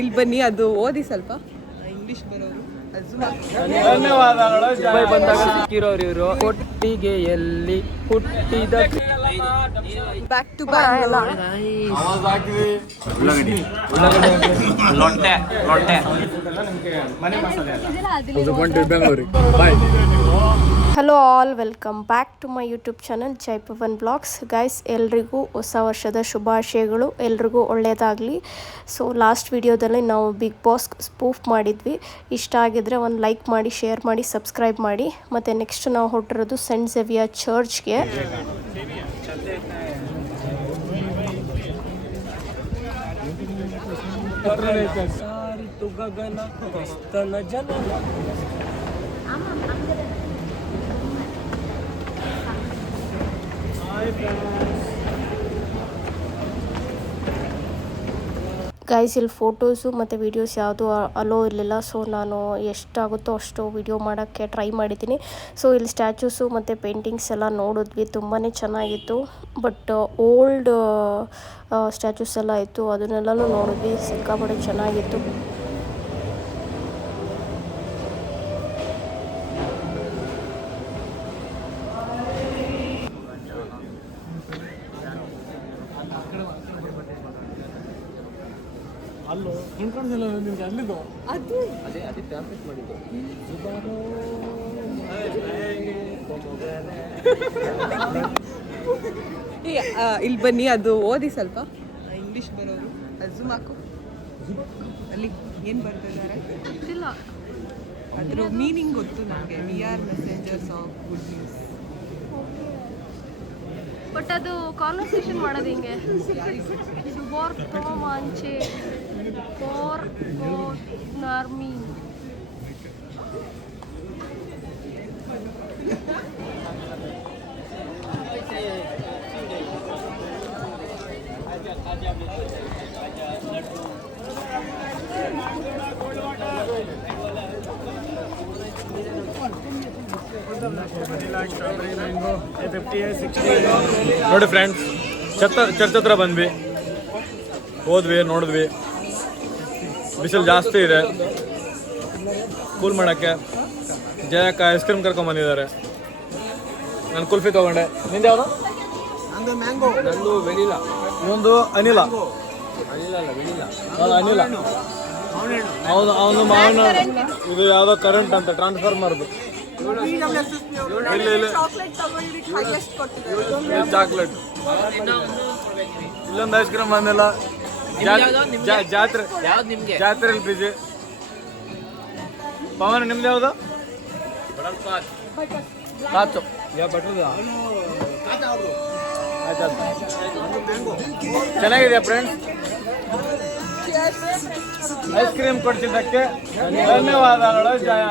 ಇಲ್ಲಿ ಬನ್ನಿ, ಅದು ಓದಿ ಸ್ವಲ್ಪ ಇಂಗ್ಲಿಷ್ ಬರೋರು. ಧನ್ಯವಾದಗಳು. ದುಬೈ ಬಂದಾಗ ಸಿಕ್ಕಿರೋರು ಇವರು. ಕೊಟ್ಟಿಗೆಯಲ್ಲಿ ಹುಟ್ಟಿದ back to back hello all, welcome back to my YouTube channel Jaipavan blogs. Guys, ಎಲ್ರಿಗೂ ಹೊಸ ವರ್ಷದ ಶುಭಾಶಯಗಳು. ಎಲ್ರಿಗೂ ಒಳ್ಳೆಯದಾಗಲಿ. ಸೊ ಲಾಸ್ಟ್ ವಿಡಿಯೋದಲ್ಲಿ ನಾವು ಬಿಗ್ ಬಾಸ್ ಸ್ಪೂಫ್ ಮಾಡಿದ್ವಿ. ಇಷ್ಟ ಆಗಿದ್ರೆ ಒಂದು ಲೈಕ್ ಮಾಡಿ, ಶೇರ್ ಮಾಡಿ, ಸಬ್ಸ್ಕ್ರೈಬ್ ಮಾಡಿ. ಮತ್ತು ನೆಕ್ಸ್ಟ್ ನಾವು ಹೊರಟಿರೋದು ಸೆಂಟ್ ಝೇವಿಯರ್ ಚರ್ಚ್ಗೆ. ಗೈಸ್, ಇಲ್ಲಿ ಫೋಟೋಸು ಮತ್ತು ವೀಡಿಯೋಸ್ ಯಾವುದು ಅಲೋ ಇರಲಿಲ್ಲ. ಸೊ ನಾನು ಎಷ್ಟಾಗುತ್ತೋ ಅಷ್ಟು ವೀಡಿಯೋ ಮಾಡೋಕ್ಕೆ ಟ್ರೈ ಮಾಡಿದ್ದೀನಿ. ಸೊ ಇಲ್ಲಿ ಸ್ಟ್ಯಾಚ್ಯೂಸು ಮತ್ತು ಪೇಂಟಿಂಗ್ಸ್ ಎಲ್ಲ ನೋಡಿದ್ವಿ, ತುಂಬಾ ಚೆನ್ನಾಗಿತ್ತು. ಬಟ್ ಓಲ್ಡ್ ಸ್ಟ್ಯಾಚ್ಯೂಸ್ ಎಲ್ಲ ಇತ್ತು, ಅದನ್ನೆಲ್ಲನೂ ನೋಡಿದ್ವಿ, ಸಿಕ್ಕಾಪಟ್ಟೆ ಚೆನ್ನಾಗಿತ್ತು. ಅಲ್ಲೋ ಹಿಂದ್ಕೊಂಡಿಲ್ಲ ನಿಮ್ಗೆ ಅಲ್ಲಿದ್ದು ಅದು ಅದೇ ಟ್ರಾನ್ಸ್ಲೇಟ್ ಮಾಡಿದ್ದು. ಇಲ್ಲಿ ಬನ್ನಿ, ಅದು ಓದಿ ಸ್ವಲ್ಪ ಇಂಗ್ಲಿಷ್ ಬರೋರು. ಝೂಮ್ ಹಾಕು, ಅಲ್ಲಿ ಏನು ಬರ್ತಿದ್ದಾರೆ ಗೊತ್ತಿಲ್ಲ, ಅದ್ರ ಮೀನಿಂಗ್ ಗೊತ್ತು ನನಗೆ. We are messengers of good news. But ಅದು ಕಾನ್ವರ್ಸೇಷನ್ ಮಾಡೋದು ಹಿಂಗೆ. ಸುಬೋರ್ಟೋ ಮಾಂಚೆ ನಾರ್ಮಿ. ನೋಡಿ ಫ್ರೆಂಡ್ಸ್, ಚರ್ಚ್ ಹತ್ರ ಬಂದ್ವಿ, ಹೋದ್ವಿ, ನೋಡಿದ್ವಿ. ಬಿಸಿಲು ಜಾಸ್ತಿ ಇದೆ, ಕೂಲ್ ಮಾಡೋಕ್ಕೆ ಜಯಕ್ಕ ಐಸ್ ಕ್ರೀಮ್ ಕರ್ಕೊಂಡ್ಬಂದಿದ್ದಾರೆ. ನಾನು ಕುಲ್ಫಿ ತೊಗೊಂಡೆ. ನಿಂದು ಯಾವುದು? ನಂದು ಮ್ಯಾಂಗೋ. ನಂದು ವೆನಿಲಾ. ಒಂದು ಅನಿಲ. ಅನಿಲ ಅವನು ಮಾವಿನ. ಇದು ಯಾವುದೋ ಕರೆಂಟ್ ಅಂತ, ಟ್ರಾನ್ಸ್ಫಾರ್ಮರ್ದು. ಚಾಕ್ಲೇಟ್. ಇಲ್ಲೊಂದು ಐಸ್ ಕ್ರೀಮ್ ಬಂದಿಲ್ಲ. ಜಾತ್ರೆಯಲ್ಲಿ ಬಿಜಿ. ಪವನ್, ನಿಮ್ದು ಯಾವುದು? ಕಾಚು. ಚೆನ್ನಾಗಿದೆಯಾ ಫ್ರೆಂಡ್ಸ್? ಐಸ್ ಕ್ರೀಮ್ ಕೊಡ್ತಿದ್ದಕ್ಕೆ ಧನ್ಯವಾದಗಳು ಜಯ.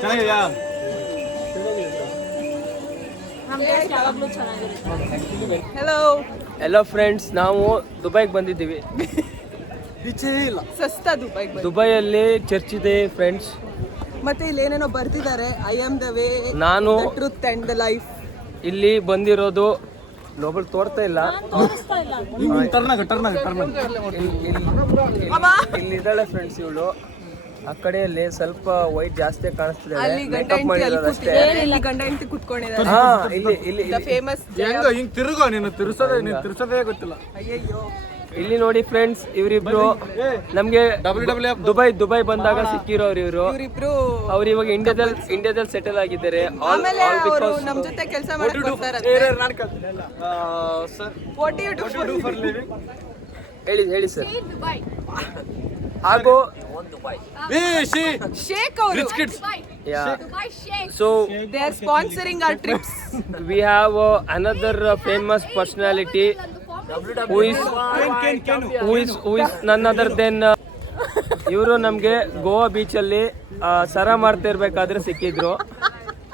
ಚೆನ್ನಾಗಿದೆಯಾ? ಹೆಲೋ ಫ್ರೆಂಡ್ಸ್, ನಾವು ದುಬೈಗೆ ಬಂದಿದ್ದೀವಿ. ಸಸ್ತಾ ದುಬೈಯಲ್ಲಿ ಚರ್ಚ್ ಇದೆ ಫ್ರೆಂಡ್ಸ್. ಮತ್ತೆ ಇಲ್ಲಿ ಏನೇನೋ ಬರ್ತಿದ್ದಾರೆ. ಐ ಆಮ್ ದ ವೇ, ನಾನು ಟ್ರೂತ್ ಅಂಡ್ ದ ಲೈಫ್. ಇಲ್ಲಿ ಬಂದಿರೋದು ಗ್ಲೋಬಲ್ ತೋರ್ತಾ ಇಲ್ಲ. ಇಲ್ಲಿದ್ದಾಳೆ ಫ್ರೆಂಡ್ಸ್ ಇವಳು. ಆ ಕಡೆಯಲ್ಲಿ ಸ್ವಲ್ಪ ವೈಟ್ ಜಾಸ್ತಿ ಕಾಣಿಸ್ತಿದೆ. ತಿರುಗೋ, ನೀನು ತಿರ್ಸೋದೇ ಗೊತ್ತಿಲ್ಲ. ಇಲ್ಲಿ ನೋಡಿ ಫ್ರೆಂಡ್ಸ್, ಇವರಿಬ್ರು ನಮ್ಗೆ ದುಬೈ ಬಂದಾಗ ಸಿಕ್ಕಿರೋರು ಇವರು. ಅವ್ರು ಇವಾಗ ಇಂಡಿಯಾದಲ್ಲಿ ಸೆಟಲ್ ಆಗಿದ್ದಾರೆ. ನಮ್ ಜೊತೆ ಕೆಲಸ ಹೇಳಿ ಸರ್. ಹಾಗೂ so they are sponsoring our trips. we have another famous personality who is none other than ಇವರು ನಮಗೆ ಗೋವಾ ಬೀಚಲ್ಲಿ ಸರ ಮಾಡ್ತಾ ಇರ್ಬೇಕಾದ್ರೆ ಸಿಕ್ಕಿದ್ರು.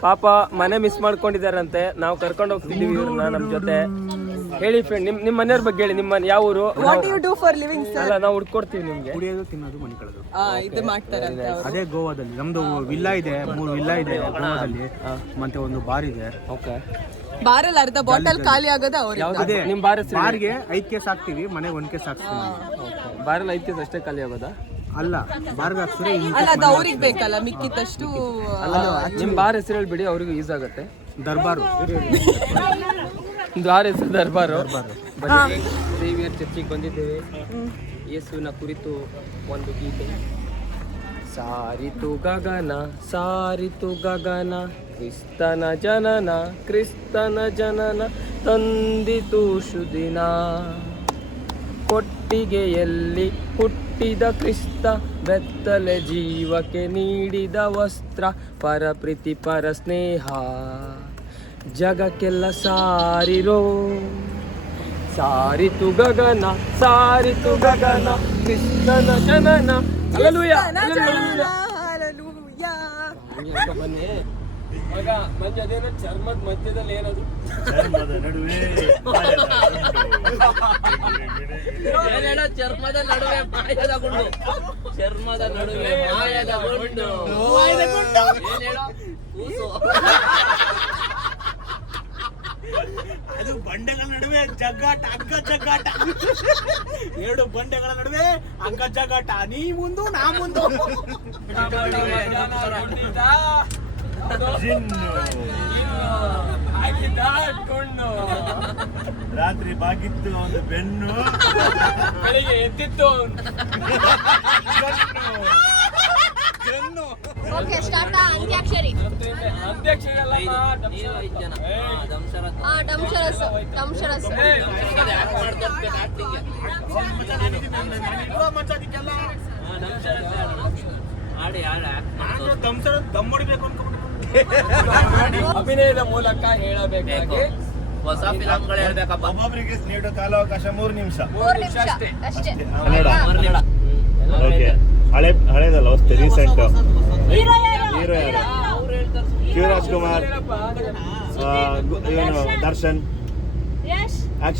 ಪಾಪ ಮನೆ ಮಿಸ್ ಮಾಡ್ಕೊಂಡಿದಾರಂತೆ. ನಾವು ಕರ್ಕೊಂಡು ಹೋಗ್ತಿದ್ದೀವಿ ಇವ್ರನ್ನ ನಮ್ಮ ಜೊತೆ. ಹೇಳಿ ಫ್ರೆಂಡ್, ನಿಮ್ಮ ಮನೆಯವ್ರ ಬಗ್ಗೆ ಹೇಳಿ. ನಿಮ್ಮ ಯಾವ ಊರು? What you do for living sir? ಅಲ್ಲ, ನಾವು ಹುಡ್ಕೊಡ್ತೀವಿ ನಿಮ್ಗೆ. ಕುಡಿಯೋದು ತಿನ್ನೋದು ಮನೆ ಕಳೆದು ಇದು ಮಾಡ್ತಾರಂತೆ ಅವರು. ಅದೇ ಗೋವಾದಲ್ಲಿ ನಮ್ದು ವಿಲ್ಲಾ ಇದೆ, 3 ವಿಲ್ಲಾ ಇದೆ ಗೋವಾದಲ್ಲಿ, ಮತ್ತೆ ಒಂದು ಬಾರ್ ಇದೆ. ಓಕೆ, ಬಾರಲ್ಲಿ ಅರ್ಧ ಬಾಟಲ್ ಖಾಲಿ ಆಗೋದು ಅವ್ರಿಗೆ. ಅದೇ ನಿಮ್ಮ ಬಾರ್ ಹೆಸರು? ಬಾರ್ಗೆ 5 ಕೇಸ್ ಹಾಕ್ತಿವಿ, ಮನೆಗೆ 1 ಕೇಸ್ ಹಾಕ್ಸ್ತೀವಿ. ಬಾರಲ್ಲಿ 5 ಕೇಸ್ ಅಷ್ಟೇ ಖಾಲಿ ಆಗೋದಾ? ಅಲ್ಲ, ಬಾರ್ಗೆ ಹಾಕ್ಸಿದ್ರೆ ಅಲ್ಲ, ಅದು ಅವ್ರಿಗೆ ಬೇಕಲ್ಲ, ಮಿಕ್ಕಿದಷ್ಟು. ಅಲ್ಲ, ನಿಮ್ಮ ಬಾರ್ ಹೆಸರು ಹೇಳ್ಬಿಡಿ, ಅವ್ರಿಗೂ ಯೂಸ್ ಆಗುತ್ತೆ. ದರ್ಬಾರು. ಬಾರ್ ಹೆಸರು ದರ್ಬಾರು. ಸೇವಿಯರ್ ಚರ್ಚಿಗೆ ಬಂದಿದ್ದೇವೆ. ಯೇಸುವಿನ ಕುರಿತು ಒಂದು ಗೀತೆ. ಸಾರಿತು ಗಗನ, ಸಾರಿತು ಗಗನ, ಕ್ರಿಸ್ತನ ಜನನ, ಕ್ರಿಸ್ತನ ಜನನ, ತಂದಿತು ಶುದಿನ. ಕೊಟ್ಟಿಗೆಯಲ್ಲಿ ಹುಟ್ಟಿದ ಕ್ರಿಸ್ತ, ಬೆತ್ತಲೆ ಜೀವಕ್ಕೆ ನೀಡಿದ ವಸ್ತ್ರ. ಪರಪ್ರೀತಿ ಪರ ಸ್ನೇಹ ಜಗಕ್ಕೆಲ್ಲ ಸಾರಿರೋ. ಸಾರಿತು ಗಗನ, ಸಾರಿತು ಗಗನ, ಕ್ರಿಸ್ತನ ಜನನ. Hallelujah, hallelujah. ಬನ್ನಿ ಮಗ, ಮಂಜು ಅದೇನೋ ಚರ್ಮದ ಮಧ್ಯದಲ್ಲಿ ಏನದು? ಚರ್ಮದ ನಡುವೆ ಚರ್ಮದ ನಡುವೆ ಮಾಯದ ಗುಂಡು. ಚರ್ಮದ ನಡುವೆ ಮಾಯದ ಗುಂಡು. ಅದು ಬಂಡೆಗಳ ನಡುವೆ ಜಗ್ಗಾಟ, ಹಗ್ಗ ಜಗ್ಗಾಟ. 2 ಬಂಡೆಗಳ ನಡುವೆ ಹಗ್ಗ ಜಗ್ಗಾಟ. ನೀ ಮುಂದು, ನಾ ಮುಂದು. ರಾತ್ರಿ ಬಾಗಿತ್ತು ಒಂದು ಬೆನ್ನು, ಬೆಳಿಗ್ಗೆ ಎದ್ದಿತ್ತು ಓಕೆ ಸ್ಟಾರ್ಟ್. ಅಂತ್ಯಾಕ್ಷರಿ. ಅಂತ್ಯಾಕ್ಷರಿ ಅಲ್ಲ, ದಂಶರಸ್. ದಂಶರಸ್. ಅಭಿನಯದ ಮೂಲಕ ಹೇಳಬೇಕಾಗಿ ಹೊಸ ಫಿಲಂಗಳು ಹೇಳ್ಬೇಕಪ್ಪ. ಒಬ್ಬೊಬ್ಬರಿಗೆ ನೀಡೋ ಕಾಲಾವಕಾಶ 3 ನಿಮಿಷ. 3 ನಿಮಿಷ ಅಷ್ಟೇ. ಕನ್ನಡ. ಓಕೆ, ಹಳೇದಲ್ಲ, ಹೊಸ್ತು, ರೀಸೆಂಟ್. ಹೀರೋ ಯಾರು? ಶಿವರಾಜ್ ಕುಮಾರ್, ಇವನು ದರ್ಶನ್.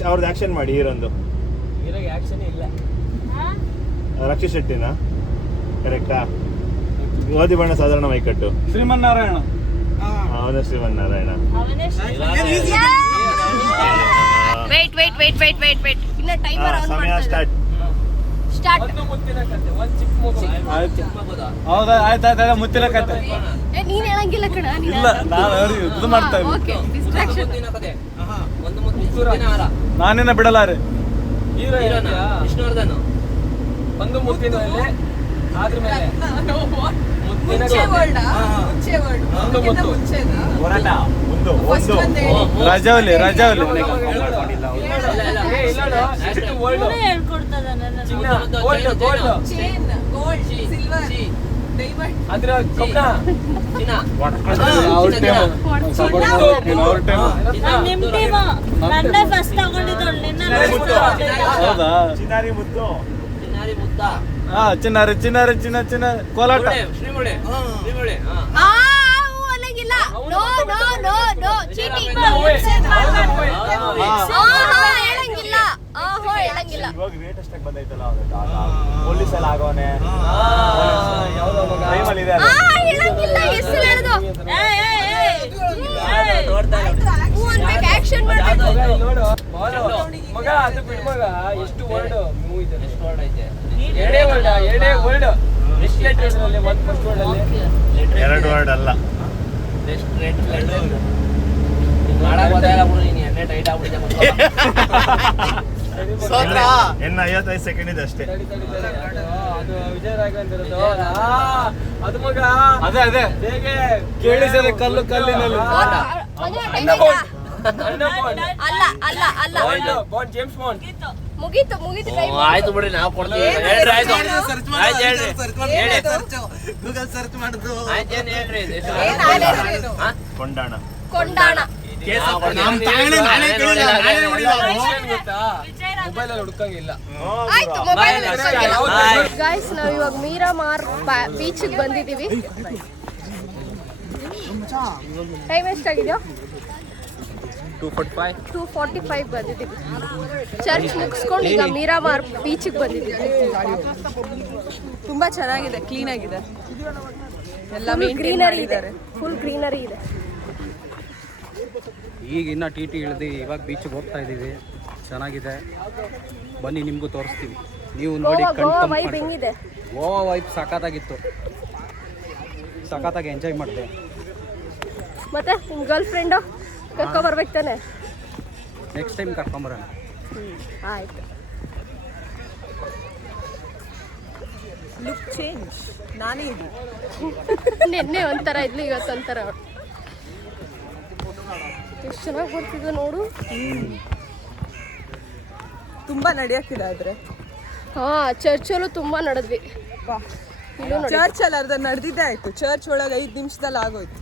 ಅವ್ರದ್ದು ಆಕ್ಷನ್ ಮಾಡಿ ಹೀರೋಂದು. ಹೀರೋಗೆ ಆಕ್ಷನ್ ಇಲ್ಲ. ರಕ್ಷಿತ್ ಶೆಟ್ಟಿನ ಕರೆಕ್ಟಾ? ಗೋಧಿ ಬಣ್ಣ ಸಾಧಾರಣ ಮೈಕಟ್ಟು. ಶ್ರೀಮನ್ನಾರಾಯಣ. ಅವನ ಶ್ರೀಮನ್ನಾರಾಯಣ. ವೇಟ್. ಇನ್ನ ಟೈಮರ್ ಆನ್ ಸಮಯ ಸ್ಟಾರ್ಟ್. ಒಂದು ಮುತ್ತಿನ ಕತೆ, ಒಂದು ಚಿಕ್ಕ ಮಗು. ಹೌದಾ, ಆಯ್ತಾಯ್ತು, ಮುತ್ತಿನ ಕತೆ. ನೀನ್ ಹೇಳಂಗಿಲ್ಲ ಕಣ. ಇಲ್ಲ, ನಾನು ಇದು ಮಾಡ್ತಾ ಇದ್ದೀನಿ. Okay, distraction. ಒಂದು ಮುತ್ತಿನ ಹಾರ. ನಾನೇನ ಬಿಡಲಾರೆ. ಹೀರೋ ವಿಷ್ಣುವರ್ಧನ್. ಒಂದು ಮುತ್ತಿನಲ್ಲಿ ಆದ್ರ ಮೇಲೆ ಮುಂಚೆ ವರ್ಡ್, ಮುಂಚೆ ವರ್ಡ್, ಒಂದು ಮುತ್ತು. ಹೋರಾಟ. ಒಂದು ರಜಾವಲಿ. Chain, gold, silver, diamond. ಅದ್ರ ಕಬ್ಬಣ. ಚಿನ್ನ. ಅವ್ರ ಟೈಮ್. ಹೌದಾ? ಚಿನ್ನಾರಿ ಮುತ್ತು. ಚಿನ್ನಾರಿ ಮುತ್ತ. ಹಾ, ಚಿನ್ನ ಕೋಲಾಟ. ಶ್ರೀಮುಳೆ. ಅನ್ನಂಗಿಲ್ಲ. No cheating. ಹೇಳಂಗಿಲ್ಲ. ಹೇಳಂಗಿಲ್ಲ. ಇವಾಗ ವೇಟ್ ಅಷ್ಟಕ್ಕೆ ಬಂದೈತಲ್ಲ, ಪೊಲೀಸ್ ಎಲ್ಲ ಆಗೋನೆ ಟೈಮಲ್ಲಿ ಇದೆ. ಹೇಳಂಗಿಲ್ಲ. ಹೆಸರು ಹೇಳುದು. ಆಕ್ಷನ್ ನೋಡು ಮಗ, ಅದು ಬಿಡು ಮಗ. ಎಷ್ಟು ವರ್ಡ್ ಮೂವ್ ಇದೆ? ಎಷ್ಟು ವರ್ಡ್ ಐತೆ? ಎರಡೇ ವರ್ಡ್. ಎಷ್ಟು ಲೆಟರ್ ಇದರಲ್ಲಿ? ಒಂದು ಫಸ್ಟ್ ವರ್ಡ್ ಅಲ್ಲಿ 2 ವರ್ಡ್ ಅಲ್ಲ. ಮಾಡಕ್ ಗೊತ್ತಾಗಲ್ಲ ಬಿಡು, ನೀನು ಎಣ್ಣೆ ಟೈಟ್ ಆಗ್ಬಿಟ್ಟಿದೆ. ಇನ್ನು 55 ಸೆಕೆಂಡ್ ಇದೆ ಅಷ್ಟೇ. ಅದು ವಿಜಯ ರಾಘವೇಂದ್ರದ್ದು. ಅದು ಮಗ, ಅದೇ ಹೇಗೆ ಕೇಳಿಸದೆ ಕಲ್ಲಿನಲ್ಲಿ. ಅಲ್ಲ. Bond, James bond. ಮುಗೀತು. ಆಯ್ತು ಬಿಡಿ, ನಾವು ಕೊಡ್ತೀವಿ. ಹೇಳ್ರಿ, ಆಯ್ತು. ಆಯ್ತು, ಹೇಳ್ರಿ. ಗೂಗಲ್ ಸರ್ಚ್ ಮಾಡಿದ್ರು. ಆಯ್ತು, ಏನು ಹೇಳ್ರಿ? ಕೊಂಡಾಣ. ಕೊಂಡಾಣ. ಮೊಬೈಲ್ ಅಲ್ಲಿ ಹುಡುಕಂಗಿಲ್ಲ. ಆಯ್ತು, ಮೊಬೈಲ್ ಗಾಯ್ಸ್, ನಾವು ಇವಾಗ ಮೀರಾಮಾರ್ ಬೀಚಿಗೆ ಬಂದಿದ್ದೀವಿ. ಟೈಮ್ ಎಷ್ಟಾಗಿದೆಯೋ? 2:45 ಬಂದಿದ್ದೀವಿ. ಚರ್ಚ್ ಮುಗಿಸ್ಕೊಂಡು ಈಗ ಮೀರಾಮಾರ್ ಬೀಚಿಗೆ ಬಂದಿದ್ದೀವಿ. ತುಂಬ ಚೆನ್ನಾಗಿದೆ, ಕ್ಲೀನ್ ಆಗಿದೆ, ಎಲ್ಲ ಗ್ರೀನರಿ ಇದೆ, ಫುಲ್ ಗ್ರೀನರಿ ಇದೆ. ಈಗ ಇನ್ನು ಟಿ ಇಳಿದು ಇವಾಗ ಬೀಚಿಗೆ ಹೋಗ್ತಾ ಇದ್ದೀವಿ. ಚೆನ್ನಾಗಿದೆ, ಬನ್ನಿ ನಿಮಗೂ ತೋರಿಸ್ತೀವಿ. ನೀವು ನೋಡಿ ಗೋವಾ ವೈಬ್ ಹೆಂಗಿದೆ? ಗೋವಾ ವೈಬ್ ಸಖತ್ತಾಗಿತ್ತು, ಸಖತ್ತಾಗಿ ಎಂಜಾಯ್ ಮಾಡಿದೆ. ಮತ್ತೆ ನಿಮ್ಮ ಗರ್ಲ್ ಫ್ರೆಂಡು ಕರ್ಕೊಂಬರ್ಬೇಕು ತಾನೆ? ನೆಕ್ಸ್ಟ್ ಟೈಮ್ ಕರ್ಕೊಂಬರೋಣ. ಆಯ್ತು. ಲುಕ್ ಚೇಂಜ್, ನಾನೇ ಇದು ನಿನ್ನೆ ಒಂಥರ ಇದ್ಲು, ಇವತ್ತು ಒಂಥರ. ಎಷ್ಟು ಚೆನ್ನಾಗಿ ಬರ್ತಿದ್ವು ನೋಡು. ತುಂಬ ನಡೆಯೋಕ್ಕಿಲ್ಲ ಆದರೆ. ಹಾಂ, ಚರ್ಚಲ್ಲೂ ತುಂಬ ನಡೆದ್ವಿ. ಇಲ್ಲೂ ನೋಡಿ, ಚರ್ಚಲ್ಲಿ ಅರ್ಧ ನಡೆದಿದ್ದೇ ಆಯಿತು. ಚರ್ಚ್ ಒಳಗೆ 5 ನಿಮಿಷದಲ್ಲಿ ಆಗೋಯ್ತು.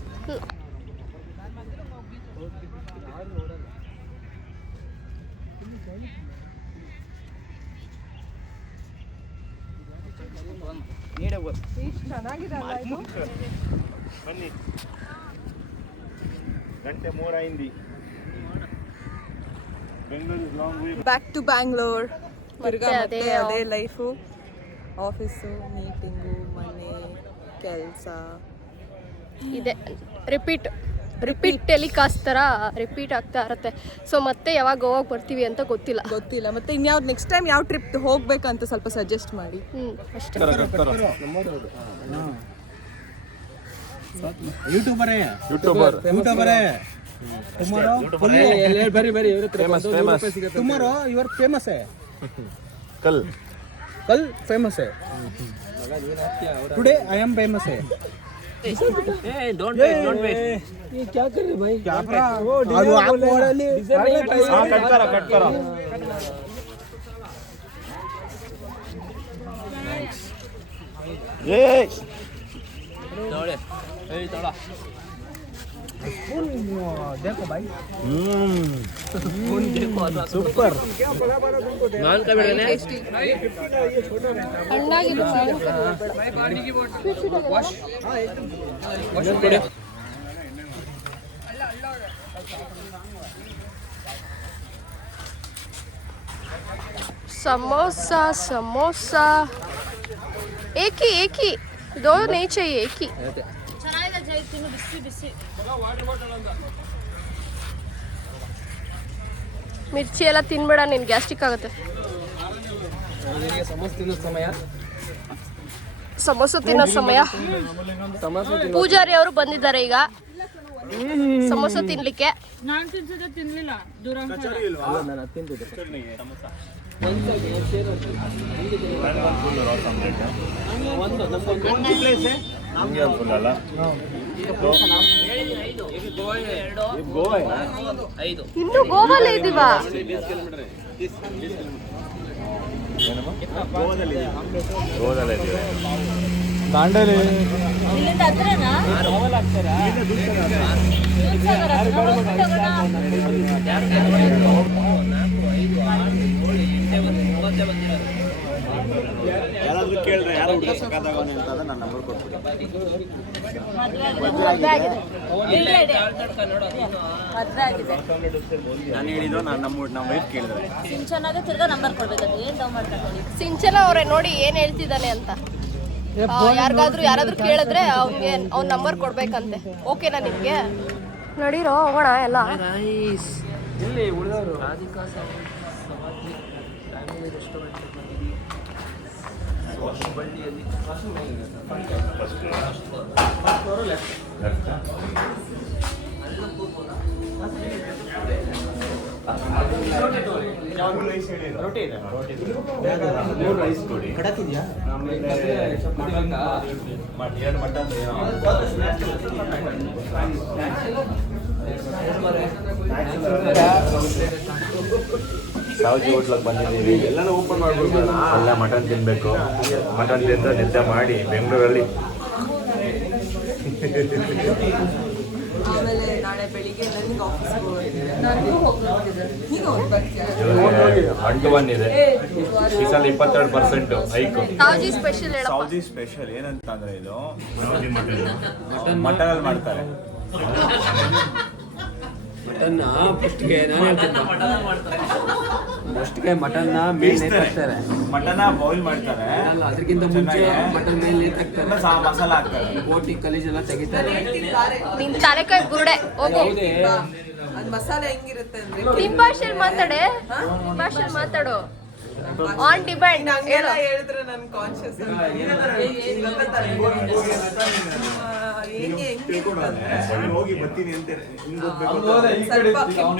ಚೆನ್ನಾಗಿದೆ ಅಲ್ಲ ಇದು? ಬನ್ನಿ, ಗಂಟೆ 3 ಅయింది. Bengaluru long way. Back to Bangalore. ತಿರ್ಗಾ ಅದೇ ಮತ್ತೆ ಅದೇ ಲೈಫು, ಆಫೀಸು, ಮೀಟಿಂಗು, ಮನೆ ಕೆಲಸ ಇದೆ. ರಿಪೀಟ್ ಟೆಲಿಕಾಸ್ಟ್ ಥರ ರಿಪೀಟ್ ಆಗ್ತಾ ಇರುತ್ತೆ. ಸೊ ಮತ್ತೆ ಯಾವಾಗ ಗೋವಾಗೆ ಬರ್ತೀವಿ ಅಂತ ಗೊತ್ತಿಲ್ಲ. ಮತ್ತೆ ಇನ್ಯಾವ್ದು ನೆಕ್ಸ್ಟ್ ಟೈಮ್ ಯಾವ ಟ್ರಿಪ್ ಹೋಗ್ಬೇಕಂತ ಸ್ವಲ್ಪ ಸಜೆಸ್ಟ್ ಮಾಡಿ. ಅಷ್ಟೇ. ಯೂಟ್ಯೂಬರೇ ಟುಮಾರೋ ಯುವರ್ ಫೇಮಸ್ ಹೈ, ಕಲ್ ಫೇಮಸ್ ಹೈ, ಟುಡೇ ಐ ಆಮ್ ಫೇಮಸ್ ಹೈ. डोंट वेट ये क्या कर रहे भाई? कैमरा ಅದು ಹಾಕೋಳಲ್ಲಿ ಕಟ್ ಕರ ಏ तोड़े ए तोड़ा देखो भाई. फोन देखो ಸೂಪರ್. नान का बेटा ಹಣ್ಣಾಗಿದ್ದು ಸಮೋಸಾ एक ही दो नहीं चाहिए, एक ही. ಮಿರ್ಚಿ ಎಲ್ಲ ತಿನ್ಬೇಡ, ನೀನು ಗ್ಯಾಸ್ಟ್ರಿಕ್ ಆಗುತ್ತೆ. ಸಮೋಸ ತಿನ್ನೋ ಸಮಯ. ಪೂಜಾರಿ ಅವರು ಬಂದಿದ್ದಾರೆ ಈಗ ಸಮೋಸ ತಿನ್ಲಿಕ್ಕೆ. ಇನ್ನು ಗೋವಾಲೇ ಇದೀವಾ? ದಾಂಡೇಲಿ ಯಾರಾದ್ರೂ ಕೇಳಿದ್ರೆ ಯಾರು ಹುಡುಗ ಸಕ್ಕತ್ತಾಗವನೆ ಅಂತ ನನ್ನ ನಂಬರ್ ಕೊಟ್ಬಿಡಿ. ನಾನು ಹೇಳಿದ್ದು ನಮ್ಮ ವೈಫ್ ಕೇಳಿದ್ರೆ ಸಿಂಚನ ಅವರೇ ನೋಡಿ ಏನ್ ಹೇಳ್ತಿದ್ದಾನೆ ಅಂತ. ಯಾರಾದ್ರೂ ಕೇಳಿದ್ರೆ ಅವ್ನ ನಂಬರ್ ಕೊಡ್ಬೇಕಂತೆ. ಓಕೆನಾ ನಿಮ್ಗೆ? ನಡೀರೋ ಹೋಗೋಣ ಎಲ್ಲ. ಇಲ್ಲಿ ಉಳಿದವರು ರಾಧಿಕಾ ಸಮಾಧಿ ಫ್ಯಾಮಿಲಿ ರೆಸ್ಟೋರೆಂಟ್ ಬಳ್ಳಿಯಲ್ಲಿ ರೋಟಿ ಇದೆ, 3 ರೈಸ್ ಕೊಡಿ. ಕಡಕಿದ್ಯಾ? ಎರಡು ಮಟನ್ ಸಾವಜಿ ಹೋಟ್ಲಕ್ಕೆ ಬಂದಿದ್ದೀವಿ. ಎಲ್ಲನೂ ಓಪನ್ ಮಾಡ್ಬೇಕು. ಎಲ್ಲ ಮಟನ್ ತಿನ್ನಬೇಕು. ಮಟನ್ ತಿಂದು ನಿದ್ದೆ ಮಾಡಿ ಬೆಂಗಳೂರಲ್ಲಿ. ಆಮೇಲೆ ನಾಳೆ ಬೆಳಿಗ್ಗೆ ನನಗೆ ಆಫೀಸ್ಗೆ ಅಂಟುವನ್ ಇದೆ. ಈ ಸಲ 22% ಹೈಕ್. ತಾಜಿ ಸ್ಪೆಷಲ್ ಹೇಳಪ್ಪ. ಸೌದಿ ಸ್ಪೆಷಲ್ ಏನಂತ ಅಂದ್ರೆ ಇದು ಮಟನ್ ಅಲ್ಲಿ ಮಾಡ್ತಾರೆ. ಮಟನ್ನ ಫಸ್ಟ್ಗೆ ನಾನು ಹೇಳ್ತೀನಿ ಫಸ್ಟ್ಗೆ ಮಟನ್ನ ಮೇಲೆ ನೇತಾಕ್ತಾರೆ ಮಟನ ಬಾಯ್ಲ್ ಮಾಡ್ತಾರೆ ಅಲ್ಲ ಅದಕ್ಕಿಂತ ಮುಂಚೆ ಮಟನ್ ಮೇಲೆ ನೇತಾಕ್ತಾರೆ ಮಸಾಲ ಹಾಕ್ತಾರೆ ಬೋಟಿ ಕಲೀಜೆಲ್ಲ ತೆಗಿತಾರೆ ನಿನ್ ತಲೆಕಾಯಿ ಬುರುಡೆ ಹೋಗು. ಹೌದೇ ಅದು ಮಸಾಲೆ ಹೆಂಗಿರುತ್ತೆ ಅಂದ್ರೆ ನಿಮ್ ಭಾಷೆಯಲ್ಲಿ ಮಾತಾಡೆ, ನಿಮ್ ಭಾಷೆಯಲ್ಲಿ ಮಾತಾಡು. ಆನ್ ಡಿಪೆಂಡ್ ಹಂಗೆಲ್ಲ ಹೇಳಿದ್ರೆ ನನ್ ಕಾನ್ಶಿಯಸ್ ಹೋಗಿ ಬರ್ತೀನಿ ಅಂತ ಸ್ವಲ್ಪ ಚಿಕನ್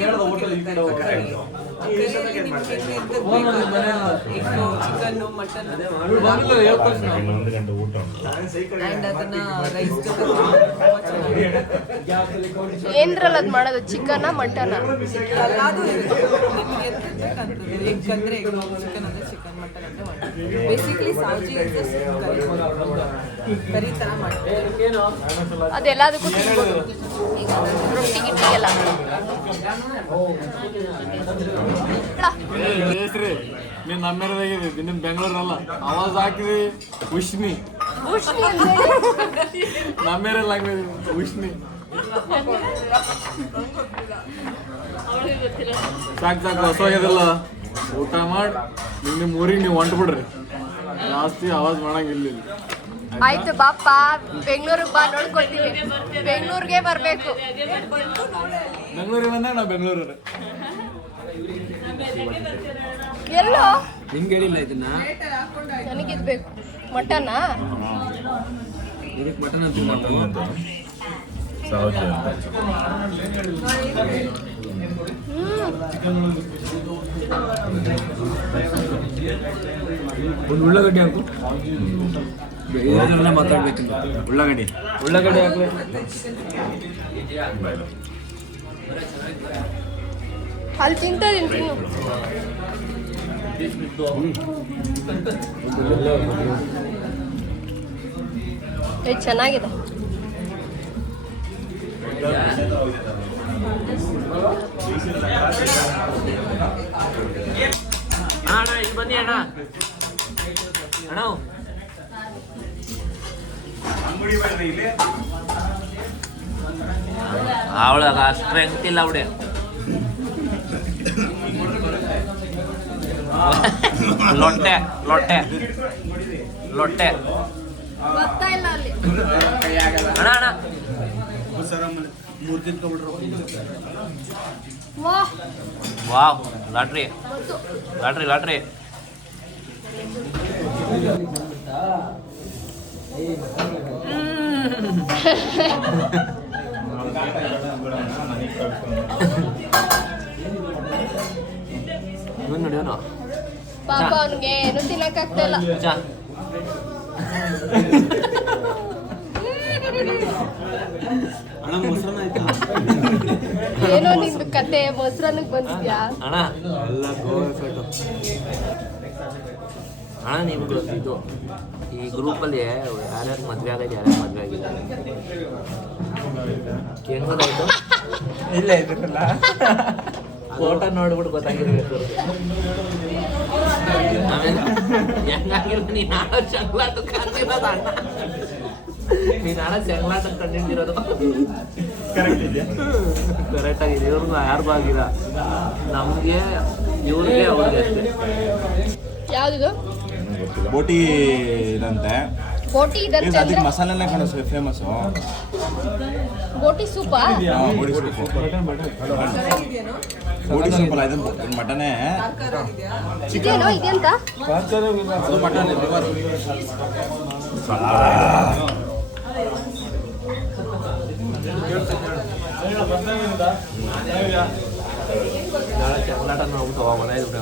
ಮಟನ್ ಒಂದು ಗಂಟೆ ಊಟ ಅಂಡ್ ಅದನ್ನ ರೈಸ್ ಜೊತೆ ಏನ್ರಲ್ಲ ಅದ್ ಮಾಡೋದು, ಚಿಕನ ಮಟನ? ಎಲ್ಲಾದು ನಿಮಗೆ ಎಗ್ ಅಂದ್ರೆ ಎಗ್, ಚಿಕನ್ ಅಂದ್ರೆ ಚಿಕನ್, ಮಟನ್ ಅಂದ್ರೆ ಮಟನ್. ಬೇಸಿಕ್ಲಿ ಸಾವ್ಜಿ ಕರಿ ತರ ಮಾಡ್ತಾರೆ. ಅದೆಲ್ಲದಕ್ಕೂ ತಿನ್ಬೋದು, ಈಗ ರೊಟ್ಟಿ ಗಿಟ್ಟಿಗೆಲ್ಲ. ನೀನು ನಮ್ಮೆರದಾಗಿದ್ದೀವಿ ನಿಮ್ಮ ಬೆಂಗಳೂರಲ್ಲ ಆವಾಜ್ ಹಾಕಿದ್ವಿ ಉಷ್ಣಿ ಉಷ್ಣಿ ಅಂದ್ರೆ ನಮ್ಮೆರ ಲ್ಯಾಂಗ್ವೇಜ್ ಉಷ್ಣಿ ಸಾಕು ಹೊಸೋಗ್ಯದಲ್ಲ ಊಟ ಮಾಡಿ ನಿಮ್ಮ ಊರಿಗೆ ನೀವು ಹೊಂಟ್ಬಿಡ್ರಿ ಜಾಸ್ತಿ ಆವಾಜ್ ಮಾಡಂಗಿಲ್ಲ ಇಲ್ಲಿ. ಆಯ್ತು ಬಾಪ, ಬೆಂಗಳೂರಿಗೆ ಬಾ, ನೋಡ್ಕೊಳ್ತೀವಿ. ಬೆಂಗಳೂರಿಗೆ ಬರ್ಬೇಕು. ಬೆಂಗಳೂರಿಗೆ ಬಂದಾಗ ನಾವು ಬೆಂಗಳೂರು ಎಲ್ಲೋ ನಿಮ್ಗೆ ಹೇಳಿಲ್ಲ ಇದನ್ನ ನನಗಿದ್ ಬೇಕು. ಮಟನ ಇದಕ್ಕೆ ಮಟನ್ ಅಂತ ನಾವು ಸಾವ್ಜಿ ಒಂದು ಉಳ್ಳಾಗಡ್ಡಿ ಹಾಕು. ಇದನ್ನೆಲ್ಲ ಮಾತಾಡ್ಬೇಕಿಲ್ಲ. ಉಳ್ಳಾಗಡ್ಡಿ ಉಳ್ಳಾಗಡ್ಡಿ ಹಾಕ್ಲಿ. ಅಲ್ಲಿ ತಿಂತದೀನಿ, ತಿನ್ನು. ಚೆನ್ನಾಗಿದೆ. ಅಣ್ಣ ಇಲ್ಲಿ ಬನ್ನಿ ಅಣ್ಣ ಅಣ್ಣ ಅವಳಾಗ ಸ್ಟ್ರೆಂತ್ ಇಲ್ಲ ಅವಡೆ ಲೊಟ್ಟೆ ಲೊಟ್ಟೆ ಲೊಟ್ಟೆ ಗೊತ್ತಾ ಇಲ್ಲ ಅಲ್ಲಿ. ಅಣ್ಣ ಅಣ್ಣ ವಾಹ್, ವಾವ್ ಲಾಟ್ರಿ ಲಾಟ್ರಿ ಲಾಟ್ರಿ ನಡೆಯೋಣ ಪಾಪ ಅವನಿಗೆ ಏನು ತಿನ್ನಕ್ಕಾಗ್ತಾ ಇಲ್ಲ. ಚಾ ಏನೋ ನಿಂದು ಕತೆ ಮೊಸರನ್ನಕ್ಕೆ ಬಂದಿದ್ಯಾ? ಅಣ್ಣ ಎಲ್ಲ ಅಣ್ಣ ನಿಮ್ಗೆ ಇದು ಈ ಗ್ರೂಪಲ್ಲಿ ಯಾರ್ಯಾರು ಮದುವೆ ಆಗೈತೆ ಯಾರ್ಯಾರು ಮದುವೆ ಆಗಿಲ್ಲ ಹೆಂಗೋದಾಯ್ತು? ಇಲ್ಲ ಇದ್ರಲ್ಲ ಫೋಟೋ ನೋಡ್ಬಿಟ್ಟು ಗೊತ್ತಾಗಿರ್ಬೇಕು. ಆಮೇಲೆ ಹೆಂಗಾಗಿಲ್ಲ ನೀನು ಆಡೋ ಚಂಗ್ಲಾಟ ಕಂಡಿರೋದು ಅಣ್ಣ, ನೀನು ಆಡೋ ಚಂಗ್ಲಾಟ ಕಂಡಿರೋದು ಕರೆಕ್ಟ್ ಆಗಿದೆ. ಇವ್ರಿಗೂ ಯಾರಿಗೂ ಆಗಿಲ್ಲ, ನಮಗೆ ಇವ್ರಿಗೆ ಅವ್ರಿಗೆ ಅಷ್ಟೇ. ಯಾವ್ದು ಬೋಟಿ ಇದಂತೆ ಬೋಟಿ ಇದಂತೆ ಅದಕ್ಕೆ ಅಂದ್ರೆ ಮಸಾಲೆನೇ ಕಾಣಿಸ್ ಫೇಮಸ್ಸು. ಬೋಟಿ ಸೂಪಾ? ಬೋಟಿ ಸೂಪ್ ಬೋಟಿ ಸೂಪ್ ಅಲ್ಲ ಇದು ಮಟನೇ. ಇದೇನೋ ಇದೆಂತ? ಅದು ಮಟನ್ ಲಿವರ್. ನಾಳೆ ಚಂಗ್ಲಾಟ ನೋಡ್ಬಿಟ್ಟು ಮನೆಯಿದ್ರೆ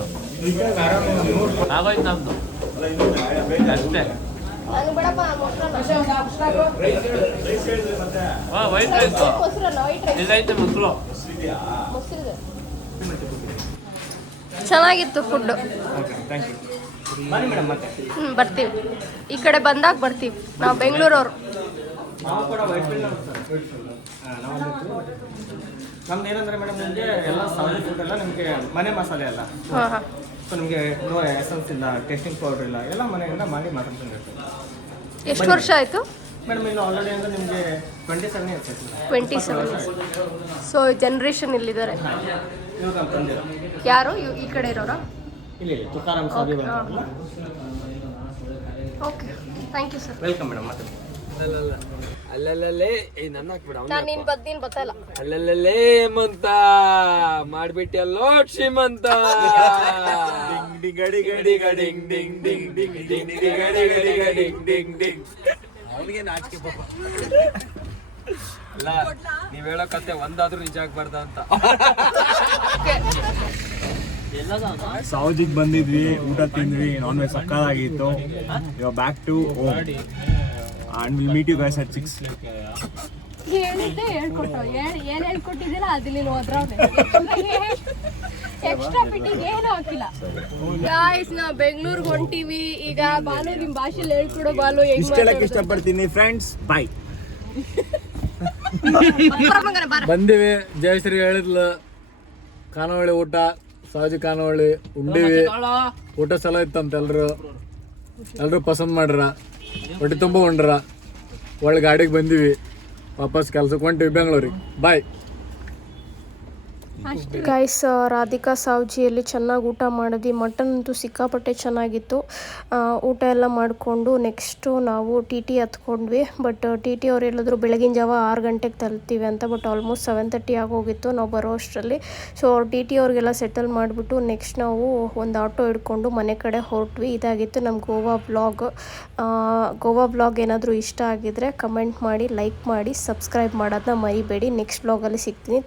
ಆಗೋಯ್ತು ನಮ್ದು ಅಷ್ಟೇ. ನನಗೆ ಬೇಡಪ್ಪ ಮೊಸರನ್ನ. ವೈಟ್ ರೈಸು ಮೊಸರನ್ನ, ವೈಟ್ ರೈಸ್. ಇದೈತೆ ಮೊಸರು ಮೊಸರಿದೆ. ಚೆನ್ನಾಗಿತ್ತು ಫುಡ್ಡು. ಬರ್ತೀವಿ, ಈ ಕಡೆ ಬಂದಾಗ ಬರ್ತೀವಿ. ನಾವು ಬೆಂಗಳೂರವ್ರು. ನಮ್ದು ಏನಂದ್ರೆ ಮೇಡಮ್ ನಿಮಗೆ ಎಲ್ಲ ಸಾವಯವ ಫುಡ್ ಎಲ್ಲ ನಿಮಗೆ ಮನೆ ಮಸಾಲೆ ಎಲ್ಲ. ಹಾಂ ಹಾಂ. ಸೊ ನಿಮಗೆ ನೋ ಎಸೆನ್ಸ್ ಇಲ್ಲ, ಟೇಸ್ಟಿಂಗ್ ಪೌಡರ್ ಇಲ್ಲ, ಎಲ್ಲ ಮನೆಯಿಂದ ಮಾಡಿ ಮಾಡ್ಕೊಂಡು ಇರ್ತೀವಿ. ಎಷ್ಟು ವರ್ಷ ಆಯಿತು? ಮೇಡಮ್ ಇನ್ನು ಆಲ್ರೆಡಿ ಅಂದ್ರೆ ನಿಮಗೆ 27 ಇರ್ತೈತೆ 27. ಸೊ ಜನ್ರೇಷನ್ ಇಲ್ಲಿದ್ದಾರೆ. ಇವಾಗ ನಮ್ಮ ತಂದಿರೋ ಯಾರು ಈ ಕಡೆ ಇರೋರಾ? ಇಲ್ಲ ತುಕಾರಾಮ್ ಸಾಬಿ ಬಂದಿರಲ್ಲ. Okay, thank you sir. Welcome madam. ಮತ್ತೆ ಅಲ್ಲಲ್ಲೇ ನನ್ನ ಹಾಕ್ಬಿಡ ನಾನು ನೀನು ಬತ್ತಲ್ಲ. ಅಲ್ಲಲ್ಲೇ ಹೇಮಂತ ಮಾಡ್ಬಿಟ್ಟಲ್ಲೋ ಶ್ರೀಮಂತ. ಡಿಂಗ್ ಗಡಿ ಗಡಿ ಗಡಿಂಗ್ ಡಿಂಗ್ ಡಿಂಗ್ ಡಿಂಗ್ ಡಿಂಗ್ ಗಡಿ ಗಡಿ ಗಡಿಂಗ್ ಡಿಂಗ್ ಡಿಂಗ್. ಅವನಿಗೆ ನಾಚಿಕೆ ಪಾಪ. ಅಲ್ಲ ನೀವ್ ಹೇಳೋ ಕತೆ ಒಂದಾದ್ರೂ ನಿಜ ಆಗ್ಬಾರ್ದ ಅಂತ. ಸಾವಜಿಗೆ ಬಂದಿದ್ವಿ, ಊಟ ತಿಂದ್ವಿ, ನಾನ್ ವೆಜ್ ಸಕ್ಕತ್ತಾಗಿತ್ತು. ಇವಾಗ back to home and will meet you guys at 6. ಹೇಳಿದ್ದೆ ಹೇಳ್ಕೊಟ್ಟು ಏನು ಹೇಳ್ಕೊಟ್ಟಿದ್ದೀರಾ ಅದು ನೀನು ಹೋದ್ರವ್ರೆ. ಎಕ್ಸ್ಟ್ರಾ ಫಿಟ್ಟಿಂಗ್ ಏನು ಹಾಕಿಲ್ಲ. ಗಾಯ್ಸ್ ನಾವು ಬೆಂಗಳೂರಿಗೆ ಹೊಂಟೀವಿ ಈಗ. ಬಾಲು ನಿಮ್ಮ ಭಾಷೆಲಿ ಹೇಳ್ಕೊಡೋ ಬಾಲು. ಇಷ್ಟೆಲ್ಲಕ್ಕೆ ಇಷ್ಟಪಡ್ತೀನಿ ಫ್ರೆಂಡ್ಸ್. ಬಾಯ್. ಬಂದಿವಿ, ಜಯಶ್ರೀ ಹೇಳಿದ್ಲು ಖಾನಾವಳಿ ಊಟ, ಸಾವಜಿ ಖಾನಾವಳಿ ಉಂಡಿವಿ. ಊಟ ಸಲ ಇತ್ತಂತ ಎಲ್ರು ಪಸಂದ್ ಮಾಡ್ರ, ಹೊಟ್ಟೆ ತುಂಬ ಉಂಡ್ರ. ಒಳ್ಳೆ ಗಾಡಿಗೆ ಬಂದಿವಿ, ವಾಪಸ್ ಕೆಲ್ಸಕ್ಕೆ ಹೊಂಟಿವಿ ಬೆಂಗಳೂರಿಗೆ. ಬಾಯ್. ಗೈಸ್, ರಾಧಿಕಾ ಸಾವ್ಜಿಯಲ್ಲಿ ಚೆನ್ನಾಗಿ ಊಟ ಮಾಡಿದ್ವಿ. ಮಟನ್ ಅಂತೂ ಸಿಕ್ಕಾಪಟ್ಟೆ ಚೆನ್ನಾಗಿತ್ತು. ಊಟ ಎಲ್ಲ ಮಾಡಿಕೊಂಡು ನೆಕ್ಸ್ಟು ನಾವು ಟಿ ಟಿ ಹತ್ಕೊಂಡ್ವಿ. ಬಟ್ ಟಿ ಟಿ ಅವ್ರು ಹೇಳಿದ್ರು ಬೆಳಗಿನ ಜಾವ 6 ಗಂಟೆಗೆ ತಲುಪ್ತೀವಿ ಅಂತ. ಬಟ್ ಆಲ್ಮೋಸ್ಟ್ 7:30 ಆಗೋಗಿತ್ತು ನಾವು ಬರೋ ಅಷ್ಟರಲ್ಲಿ. ಸೊ ಟಿ ಟಿ ಅವ್ರಿಗೆಲ್ಲ ಸೆಟಲ್ ಮಾಡಿಬಿಟ್ಟು ನೆಕ್ಸ್ಟ್ ನಾವು ಒಂದು ಆಟೋ ಹಿಡ್ಕೊಂಡು ಮನೆ ಕಡೆ ಹೊರಟ್ವಿ. ಇದಾಗಿತ್ತು ನಮ್ಮ ಗೋವಾ ವ್ಲಾಗ್. ಗೋವಾ ವ್ಲಾಗ್ ಏನಾದರೂ ಇಷ್ಟ ಆಗಿದ್ರೆ ಕಮೆಂಟ್ ಮಾಡಿ, ಲೈಕ್ ಮಾಡಿ, ಸಬ್ಸ್ಕ್ರೈಬ್ ಮಾಡೋದನ್ನ ಮರಿಬೇಡಿ. ನೆಕ್ಸ್ಟ್ ವ್ಲಾಗಲ್ಲಿ ಸಿಗ್ತೀನಿ.